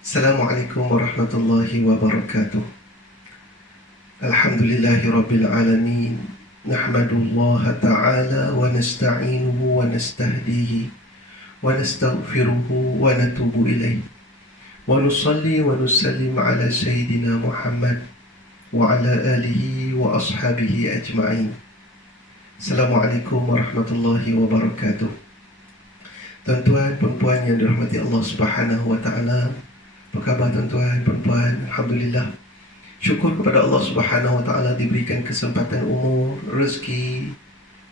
Assalamualaikum warahmatullahi wabarakatuh. Alhamdulillahi rabbil alamin. Nahmadullaha ta'ala wa nasta'inuhu wa nastahdihi wa nastaghfiruhu wa natubu ilaih. Wa nusalli wa nusallim ala sayyidina Muhammad wa ala alihi wa ashabihi ajma'in. Assalamualaikum warahmatullahi wabarakatuh. Tuan-tuan, perempuan yang dirahmati Allah Subhanahu wa ta'ala, apa khabar tuan-tuan, perempuan? Alhamdulillah. Syukur kepada Allah Subhanahu wa ta'ala diberikan kesempatan umur, rezeki,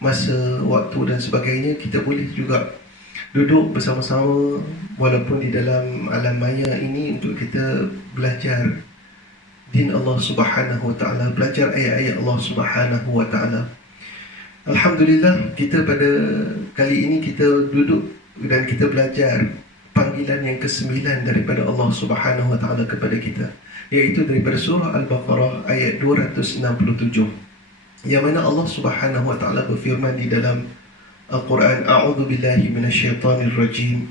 masa, waktu dan sebagainya. Kita boleh juga duduk bersama-sama walaupun di dalam alam maya ini untuk kita belajar din Allah Subhanahu wa ta'ala, belajar ayat-ayat Allah Subhanahu wa ta'ala. Alhamdulillah, kita pada kali ini kita duduk dan kita belajar panggilan yang ke-9 daripada Allah Subhanahu wa ta'ala kepada kita, iaitu daripada surah Al-Baqarah ayat 267, yang mana Allah Subhanahu wa ta'ala berfirman di dalam Al-Quran, A'udhu billahi minasyaitanir rajim,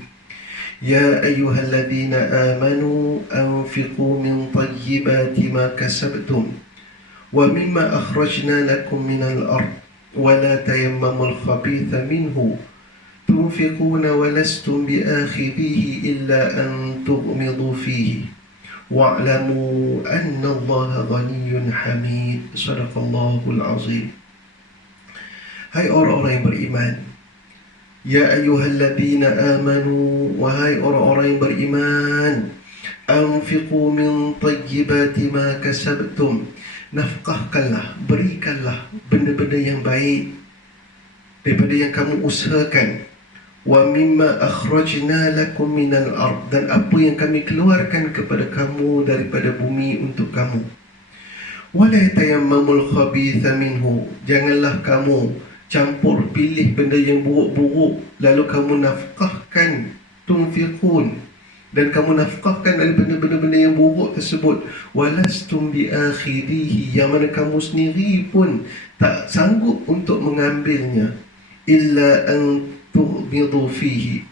Ya ayyuhalladzina amanu anfiqu min tayyibati ma kasabtum wa mimma akhrajna lakum minal ard wa la tayammamul khabitha minhu تنفقون ولستم بآخذيه إلا أن تغمضوا فيه واعلموا أن الله غني حميد. صدق الله العظيم. Hai orang-orang yang beriman, Ya ayyuhalladzina amanu, wahai orang-orang yang beriman, anfiqu min tayyibati ma kasabtum, nafkahkanlah, berikanlah benda-benda yang baik daripada yang kamu usahakan. Wa mimma akhrajna lakum minal ard, dan apa yang kami keluarkan kepada kamu daripada bumi untuk kamu. Wala tayammamul khabitha minhu, janganlah kamu campur pilih benda yang buruk-buruk lalu kamu nafkahkan. Tunfiqun, dan kamu nafkahkan daripada benda-benda yang buruk tersebut. Walastum biakhirihi, yang mana kamu sendiri pun tak sanggup untuk mengambilnya. Illa an tughmidu fihi,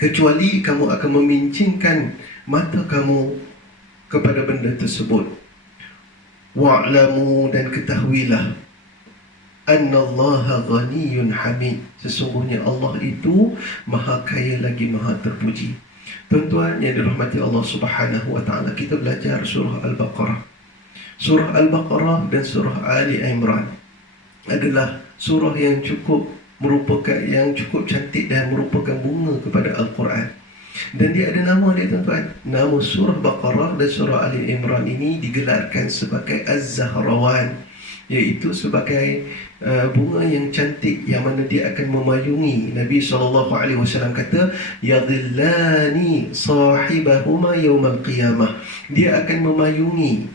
kecuali kamu akan memincingkan mata kamu kepada benda tersebut. Wa'lamu, dan ketahuilah, annallaha ghaniyyun hamid, sesungguhnya Allah itu maha kaya lagi maha terpuji. Tuan-tuan yang dirahmati Allah Subhanahu wa ta'ala, kita belajar surah Al-Baqarah. Surah Al-Baqarah dan surah Ali Imran adalah surah yang cukup cantik dan merupakan bunga kepada Al-Quran. Dan dia ada nama dia, tuan-tuan. Nama surah Baqarah dan surah Ali Imran ini digelarkan sebagai Az-Zahrawan, iaitu sebagai bunga yang cantik, yang mana dia akan memayungi. Nabi SAW kata, Yadhillani sahibahuma yawmal qiyamah, dia akan memayungi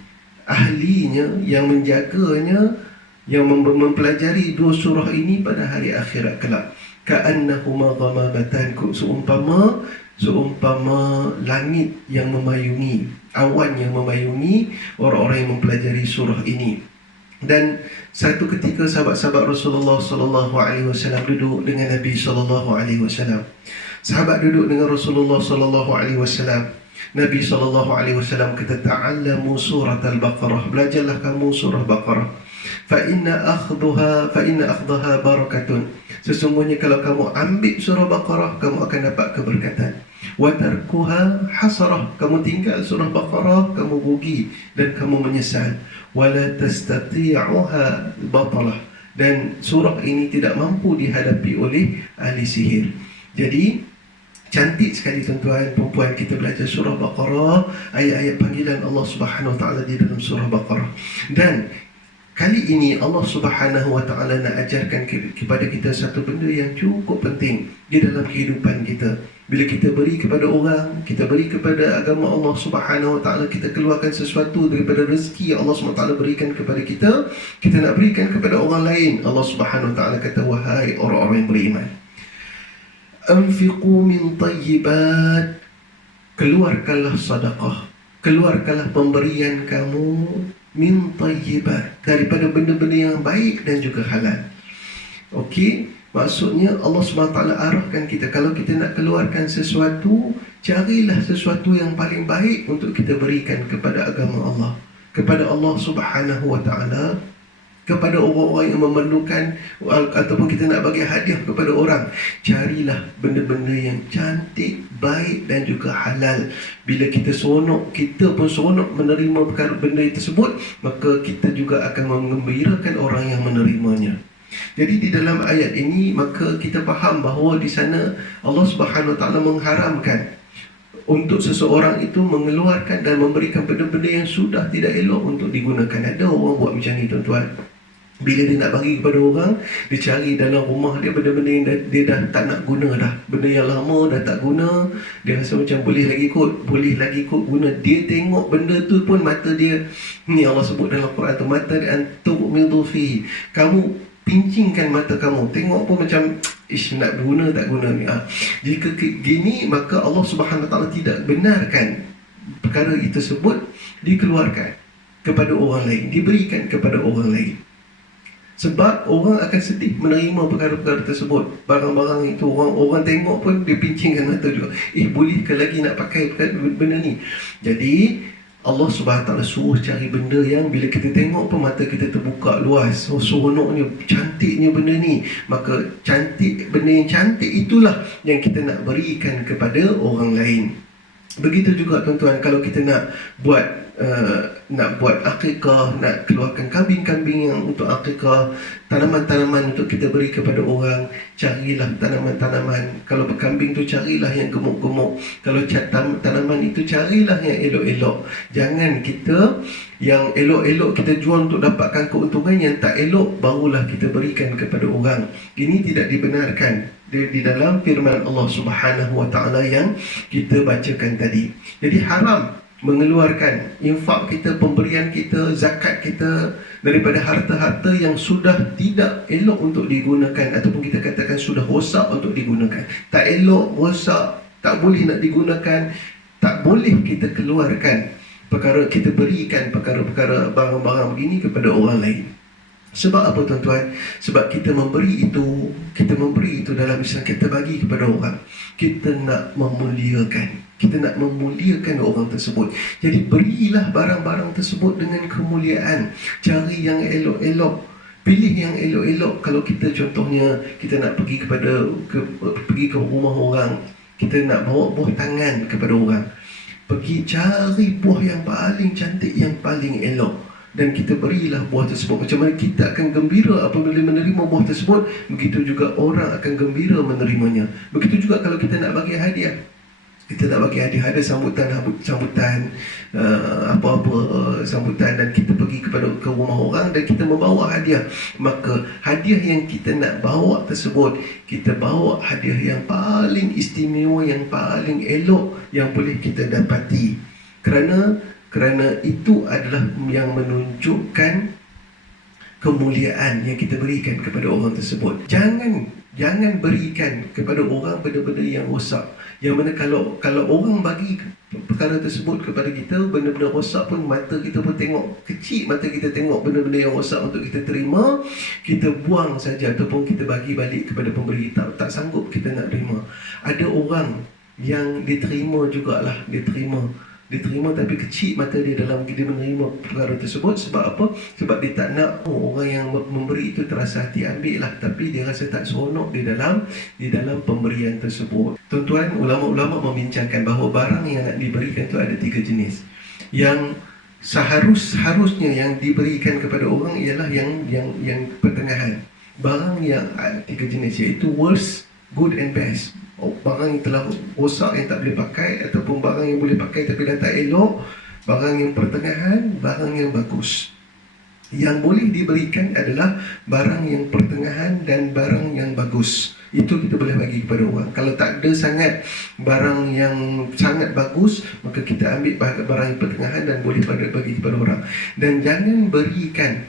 ahlinya, yang menjaganya, yang mempelajari dua surah ini pada hari akhirat kelak. Ka'annahuma ghamamatan, seumpama langit yang memayungi, awan yang memayungi orang-orang yang mempelajari surah ini. Dan satu ketika sahabat-sahabat Rasulullah SAW duduk dengan Nabi SAW. Sahabat duduk dengan Rasulullah SAW. Nabi SAW kata, Ta'allamu surat Al-Baqarah, belajarlah kamu surah Baqarah. Fa'inna akhdaha barakatun, sesungguhnya kalau kamu ambil surah Baqarah, kamu akan dapat keberkatan. Wa tarkuha hasarah, kamu tinggal surah Baqarah, kamu rugi dan kamu menyesal. Wa la tastati'uha batalah, dan surah ini tidak mampu dihadapi oleh ahli sihir. Jadi cantik sekali, tuan-tuan, perempuan, kita belajar surah Baqarah, ayat-ayat panggilan Allah Subhanahu wa ta'ala di dalam surah Baqarah. Dan kali ini Allah Subhanahu wa ta'ala nak ajarkan kepada kita satu benda yang cukup penting di dalam kehidupan kita. Bila kita beri kepada orang, kita beri kepada agama Allah Subhanahu wa ta'ala, kita keluarkan sesuatu daripada rezeki yang Allah Subhanahu wa ta'ala berikan kepada kita, kita nak berikan kepada orang lain. Allah Subhanahu wa ta'ala kata, wahai orang-orang yang beriman, anfiqu min tayyibat, keluarkanlah sedekah, keluarkanlah pemberian kamu, min tayyibat, daripada benda-benda yang baik dan juga halal. Okey, maksudnya Allah SWT arahkan kita, kalau kita nak keluarkan sesuatu, Carilah sesuatu yang paling baik untuk kita berikan kepada agama Allah, kepada Allah Subhanahu wa ta'ala, kepada orang-orang yang memerlukan, ataupun kita nak bagi hadiah kepada orang. Carilah benda-benda yang cantik, baik dan juga halal. Bila kita seronok, kita pun seronok menerima perkara benda tersebut, maka kita juga akan mengembirakan orang yang menerimanya. Jadi di dalam ayat ini, maka kita faham bahawa di sana Allah Subhanahu Wa Taala mengharamkan untuk seseorang itu mengeluarkan dan memberikan benda-benda yang sudah tidak elok untuk digunakan. Ada orang buat macam ni, tuan-tuan. Bila dia nak bagi kepada orang, dia cari dalam rumah dia benda-benda yang dia dah tak nak guna dah. Benda yang lama dah tak guna, dia rasa macam boleh lagi kot guna. Dia tengok benda tu pun mata dia, ni Allah sebut dalam Quran tu, mata dia antu'midu fihi. Kamu pincingkan mata kamu, tengok pun macam nak guna tak guna ni. Jika gini, maka Allah Subhanahu Wa Taala tidak benarkan perkara itu tersebut dikeluarkan kepada orang lain, diberikan kepada orang lain. Sebab orang akan sedih menerima perkara-perkara tersebut. Barang-barang itu orang tengok pun dia pincingkan mata juga. Boleh ke lagi nak pakai benda ni? Jadi Allah Subhanahu Taala suruh cari benda yang bila kita tengok pun mata kita terbuka luas. Seronoknya, cantiknya benda ni. Maka benda yang cantik itulah yang kita nak berikan kepada orang lain. Begitu juga tuan-tuan, kalau kita nak buat akikah, nak keluarkan kambing-kambing yang untuk akikah, tanaman-tanaman untuk kita beri kepada orang, carilah tanaman-tanaman. Kalau berkambing tu carilah yang gemuk-gemuk, kalau tanaman itu carilah yang elok-elok. Jangan kita yang elok-elok kita jual untuk dapatkan keuntungan, yang tak elok barulah kita berikan kepada orang. Ini tidak dibenarkan di dalam firman Allah Subhanahu Wa Taala yang kita bacakan tadi. Jadi haram mengeluarkan infak kita, pemberian kita, zakat kita daripada harta-harta yang sudah tidak elok untuk digunakan, ataupun kita katakan sudah rosak untuk digunakan. Tak elok, rosak, tak boleh nak digunakan, tak boleh kita keluarkan perkara, kita berikan perkara-perkara barang-barang begini kepada orang lain. Sebab apa tuan-tuan? Sebab kita memberi itu dalam Islam, kita bagi kepada orang, kita nak memuliakan orang tersebut. Jadi berilah barang-barang tersebut dengan kemuliaan. Cari yang elok-elok, pilih yang elok-elok. Kalau kita contohnya kita nak pergi ke rumah orang, kita nak bawa buah tangan kepada orang, pergi cari buah yang paling cantik, yang paling elok, dan kita berilah buah tersebut. Macam mana kita akan gembira apabila menerima buah tersebut, begitu juga orang akan gembira menerimanya. Begitu juga kalau kita nak bagi hadiah. Kita nak bagi hadiah, ada sambutan sambutan, dan kita pergi ke rumah orang dan kita membawa hadiah. Maka hadiah yang kita nak bawa tersebut, kita bawa hadiah yang paling istimewa, yang paling elok yang boleh kita dapati. Kerana itu adalah yang menunjukkan kemuliaan yang kita berikan kepada orang tersebut. Jangan berikan kepada orang benda-benda yang rosak. Yang mana kalau orang bagi perkara tersebut kepada kita, benda-benda rosak pun, mata kita pun tengok kecil, mata kita tengok benda-benda yang rosak untuk kita terima, kita buang saja ataupun kita bagi balik kepada pemberi. Tak sanggup kita nak terima. Ada orang yang diterima jugalah, diterima tapi kecil mata dia dalam dia menerima perkara tersebut. Sebab apa? Sebab dia tak nak orang yang memberi itu terasa hati, ambil lah, tapi dia rasa tak seronok di dalam pemberian tersebut. Tuan-tuan, ulama-ulama membincangkan bahawa barang yang nak diberikan itu ada 3 jenis. Yang harusnya yang diberikan kepada orang ialah yang pertengahan. Barang yang 3 jenis, iaitu worst, good and best. Barang yang telah rosak, yang tak boleh pakai, ataupun barang yang boleh pakai tapi dah tak elok, barang yang pertengahan, barang yang bagus. Yang boleh diberikan adalah barang yang pertengahan dan barang yang bagus. Itu kita boleh bagi kepada orang. Kalau tak ada sangat barang yang sangat bagus, maka kita ambil barang yang pertengahan dan boleh bagi kepada orang. Dan jangan berikan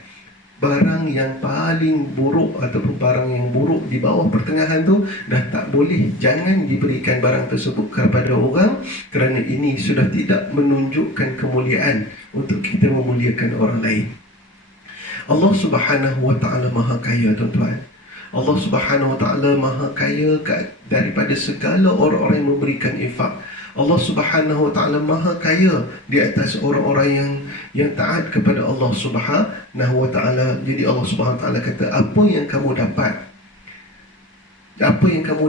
barang yang paling buruk ataupun barang yang buruk di bawah pertengahan tu, dah tak boleh. Jangan diberikan barang tersebut kepada orang, kerana ini sudah tidak menunjukkan kemuliaan untuk kita memuliakan orang lain. Allah Subhanahu Wa Taala Maha Kaya, tuan-tuan. Allah Subhanahu Wa Taala Maha Kaya daripada segala orang-orang yang memberikan infak. Allah Subhanahu wa taala maha kaya di atas orang-orang yang taat kepada Allah Subhanahu wa taala. Jadi Allah Subhanahu wa taala kata, apa yang kamu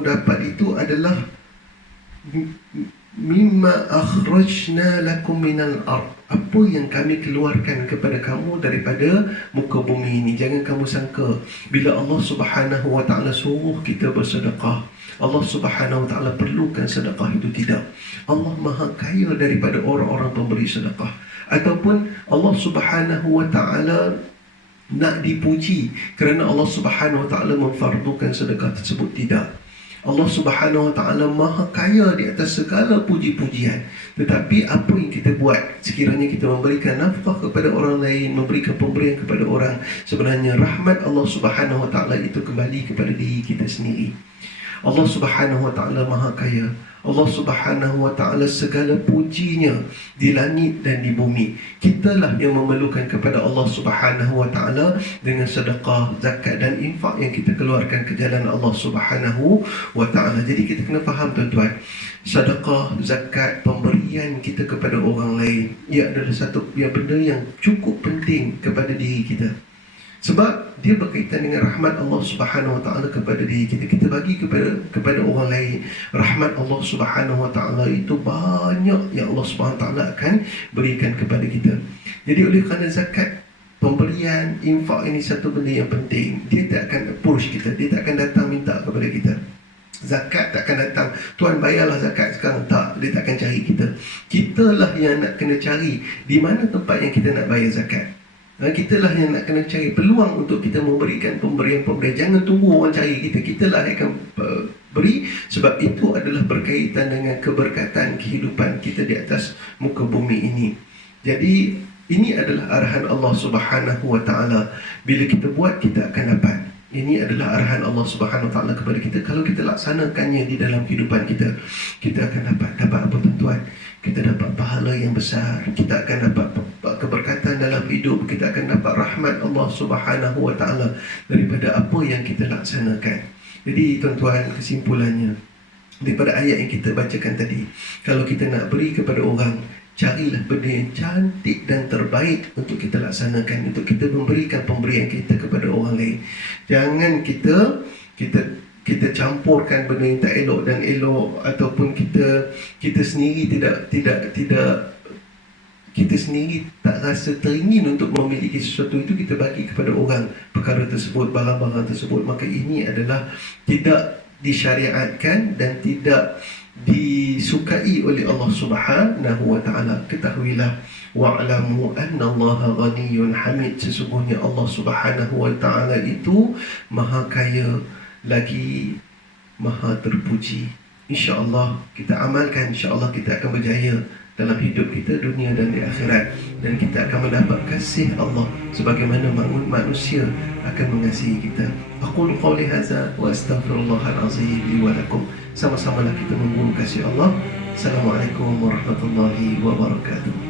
dapat itu adalah mimma akhrajna lakum minal ard, apa yang kami keluarkan kepada kamu daripada muka bumi ini. Jangan kamu sangka bila Allah Subhanahu wa taala suruh kita bersedekah, Allah Subhanahu wa taala perlukan sedekah itu. Tidak. Allah maha kaya daripada orang-orang pemberi sedekah, ataupun Allah Subhanahu wa taala nak dipuji kerana Allah Subhanahu wa taala memfardukan sedekah tersebut. Tidak. Allah Subhanahu wa taala maha kaya di atas segala puji-pujian. Tetapi apa yang kita buat, sekiranya kita memberikan nafkah kepada orang lain, memberikan pemberian kepada orang, sebenarnya rahmat Allah Subhanahu wa taala itu kembali kepada diri kita sendiri. Allah Subhanahu wa taala maha kaya. Allah Subhanahu wa taala segala pujinya di langit dan di bumi. Kitalah yang memerlukan kepada Allah Subhanahu wa taala dengan sedekah, zakat dan infak yang kita keluarkan ke jalan Allah Subhanahu wa taala. Jadi kita kena faham tuan-tuan, sedekah, zakat, pemberian kita kepada orang lain, ia adalah satu benda yang cukup penting kepada diri kita. Sebab dia berkaitan dengan rahmat Allah Subhanahu wa taala kepada diri kita. Kita bagi kepada orang lain, rahmat Allah Subhanahu wa taala itu banyak yang Allah Subhanahu wa taala akan berikan kepada kita. Jadi oleh kerana zakat, pemberian, infak ini satu benda yang penting, dia tak akan approach kita, dia tak akan datang minta kepada kita. Zakat tak akan datang, tuan bayarlah zakat sekarang. Tak, dia tak akan cari kita. Kitalah yang nak kena cari di mana tempat yang kita nak bayar zakat. Kitalah yang nak kena cari peluang untuk kita memberikan pemberian-pemberian. Jangan tunggu orang cari kita, kitalah yang akan beri. Sebab itu adalah berkaitan dengan keberkatan kehidupan kita di atas muka bumi ini. Jadi ini adalah arahan Allah Subhanahu wa taala. Bila kita buat, kita akan dapat. Ini adalah arahan Allah Subhanahu wa taala kepada kita. Kalau kita laksanakannya di dalam kehidupan kita, kita akan dapat apa tuan-tuan? Kita dapat pahala yang besar, kita akan dapat keberkatan dalam hidup, kita akan dapat rahmat Allah Subhanahu wa taala daripada apa yang kita laksanakan. Jadi tuan-tuan, kesimpulannya daripada ayat yang kita bacakan tadi, kalau kita nak beri kepada orang, carilah benda yang cantik dan terbaik untuk kita laksanakan, untuk kita memberikan pemberian kita kepada orang lain. Jangan kita campurkan benda yang tak elok dan elok, ataupun kita sendiri tidak kita sendiri tak rasa teringin untuk memiliki sesuatu itu, kita bagi kepada orang perkara tersebut, barang-barang tersebut. Maka ini adalah tidak disyariatkan dan tidak disukai oleh Allah Subhanahu wa taala. Ketahuilah, wa'lamu annallaha ghaniyyun hamid, sesungguhnya Allah Subhanahu wa taala itu maha kaya lagi maha terpuji. InsyaAllah kita amalkan, insyaAllah kita akan berjaya dalam hidup kita dunia dan di akhirat, dan kita akan mendapat kasih Allah sebagaimana manusia akan mengasihi kita. Aqulu qawli hadza wa astaghfirullahal azim li wa lakum. Sama-samalah kita memburu kasih Allah. Assalamualaikum warahmatullahi wabarakatuh.